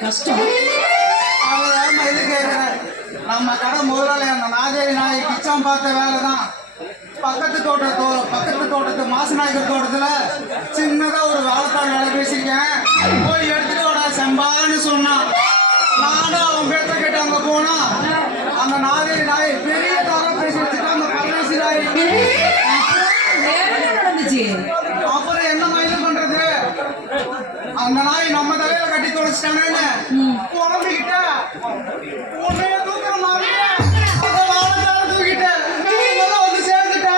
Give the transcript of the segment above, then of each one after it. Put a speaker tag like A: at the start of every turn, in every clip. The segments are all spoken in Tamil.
A: கஷ்டம்?
B: அவ்வளவுதான் மயிலு கேக்குறேன். நம்ம கடை முதலாளி அந்த நாதேவி நாய் பிச்சம் பார்த்த வேலை தான் பக்கத்து தோட்டத்தோ பக்கத்து தோட்டத்து மாசநாயக்கர் தோட்டத்துல சின்னதா ஒரு வேலைத்தாள் வேலை பேசியிருக்கேன். போய் எடுத்துட்டு வாடா செம்பான்னு சொன்னான். நானும் அவன் பேச்ச கேட்டு அங்க போனா அந்த நாதேவி நாய் பெரிய தரம் பேசி
A: நடந்துச்சு?
B: அப்புறம் என்ன மயிலும் பண்றது? அந்த நாய் நம்ம தலையில கட்டி தொலைச்சிட்டானேன்னு குழம்பிக்கிட்ட. உன்னைய தூக்குற மாதிரி. தூக்கிட்டேன் வந்து சேர்ந்துட்டேன்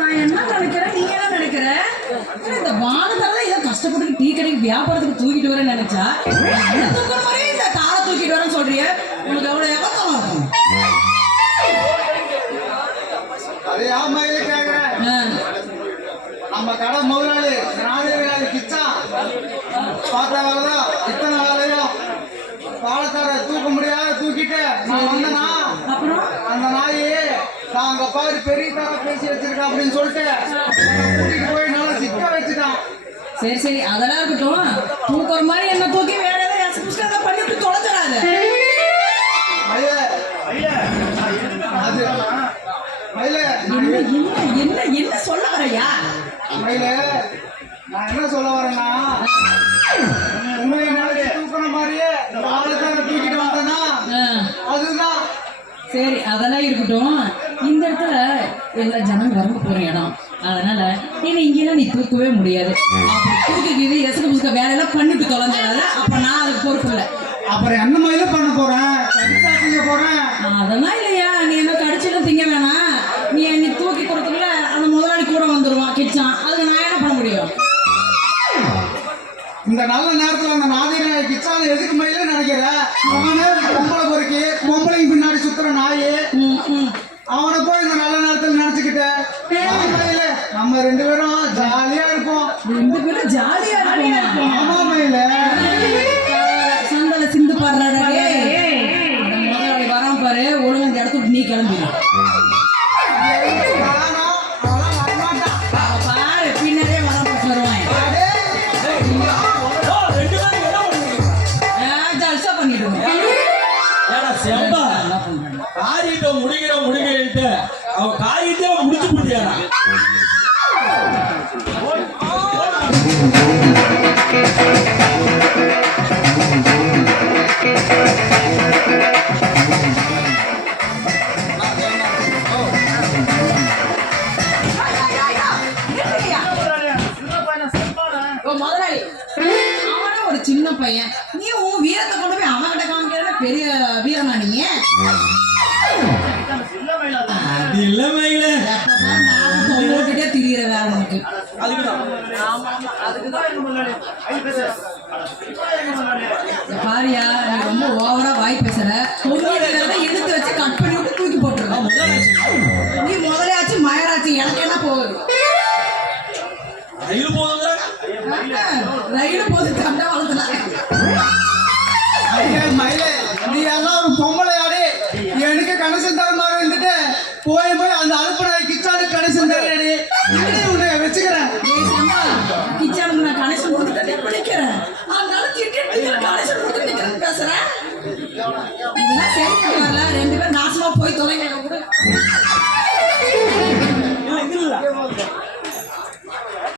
A: நான் என்ன நினைக்கிறேன்? நீ என்ன நினைக்கிற? இந்த வானத்தால ஏதோ கஷ்டப்பட்டு டீ கடைக்கு வியாபாரத்துக்கு தூக்கிட்டு வரேன்னு நினைச்சா? தூக்குற
B: கடை முதலாளி நாதேவி நாய் கிச்சான் பார்த்த வேலைதான் இத்தனை வேலையும் வாழத்தார தூக்க முடியாத தூக்கிட்டு நான் வந்தனா? அந்த நாய் நான் அங்க பாரு பெரிய தர பேசி வச்சிருக்கேன் அப்படின்னு சொல்லிட்டு கூட்டிட்டு போய் நல்லா சிக்க வச்சுட்டான்.
A: சரி சரி அதெல்லாம் இருக்கட்டும். தூக்குற மாதிரி என்ன தூக்கி சரி அதெல்லாம் இருக்கட்டும். இந்த இடத்துல எல்லா ஜனங்க வர போற இடம். அதனால நீ இங்கெல்லாம் நீ தூக்கவே முடியாது. தூக்கிக்கிது எசக்கு புசுக்க வேலையெல்லாம் பண்ணிட்டு தொலைஞ்சால அப்ப நான் அதுக்கு பொறுப்பு இல்லை.
B: அப்புறம் என்ன மயில பண்ண போறேன்? போறேன்?
A: அதெல்லாம் இல்லையா. நீ என்ன கடிச்சிலும் திங்க வேணாம். நீ என்னை தூக்கி கொடுத்துக்குள்ள அந்த முதலாளி கூட வந்துருவான் கிச்சான். அதுக்கு நான் என்ன பண்ண முடியும்?
B: இந்த நல்ல நேரத்துல அந்த நாதிரி கிச்சான எதுக்கு மயில நினைக்கிற அவனே பொம்பளை பொறுக்கி பொம்பளைக்கு பின்னாடி சுத்துற நாயி
A: ம், ம்.
B: அவனை போய் இந்த நல்ல நேரத்துல நினைச்சுக்கிட்டேன் மயில நம்ம ரெண்டு பேரும் ஜாலியா இருப்போம்
A: ரெண்டு பேரும் ஜாலியா இருக்கும்
B: ஆமா மயில.
A: சந்தல சிந்து பாடுறாடா முதலாளி வரான் பாரு ஒழுங்கு அந்த இடத்துக்கு நீ கிளம்பிடு
B: நானா? அவன்லாம் வரமாட்டான்.
A: பாரு வரான் பாட்டு வருவான் ஆ, ஜல்சா பண்ணிடுங்க
C: ஏடா செம்பா காரியத்தை முடிக்கிற முடிக்கிறேன்ட்டு அவன் காரியத்தையே முடிச்சு போட்டியாடா
A: சின்ன பையன். நீ உன் வீரத்தை கொண்டு போய் அவன்கிட்ட காமிக்கிற பெரிய வீரனா நீ?
C: அது இல்ல மயில.
A: எப்ப பாரு நாகத்தை ஓட்டிட்டே திரியிற வேலை உனக்கு. பாரியா நீ ரொம்ப ஓவரா வாய் பேசுற. தொண்ணூறு எடுத்து வச்சு கட் பண்ணி விட்டு தூக்கி போட்டுருக்க நீ முதலையாச்சு மயராச்சு எனக்கு என்ன போகுது?
C: ரயில்
A: ரயில் போது தண்டை வளர்த்துல
B: ஐயே, மயிலே, நீ எல்லாம் ஒரு பொம்பளையாடி எனக்கு கணேசன் தர மாதிரி இருந்துட்டு போய் போய் அந்த அனுப்பு நாய் கிச்சானுக்கு கணேசன் தரடி இப்படி உன்னை வச்சுக்கிறேன்
A: கிச்சனுக்கு நான் கணேசன் கொடுத்துட்டு பிடிக்கிறேன். அதனால திட்டிட்டு கணேசன் கொடுத்துட்டு பேசுறேன். இதெல்லாம் வரல. ரெண்டு பேரும் நாசமா போய் தொலைங்க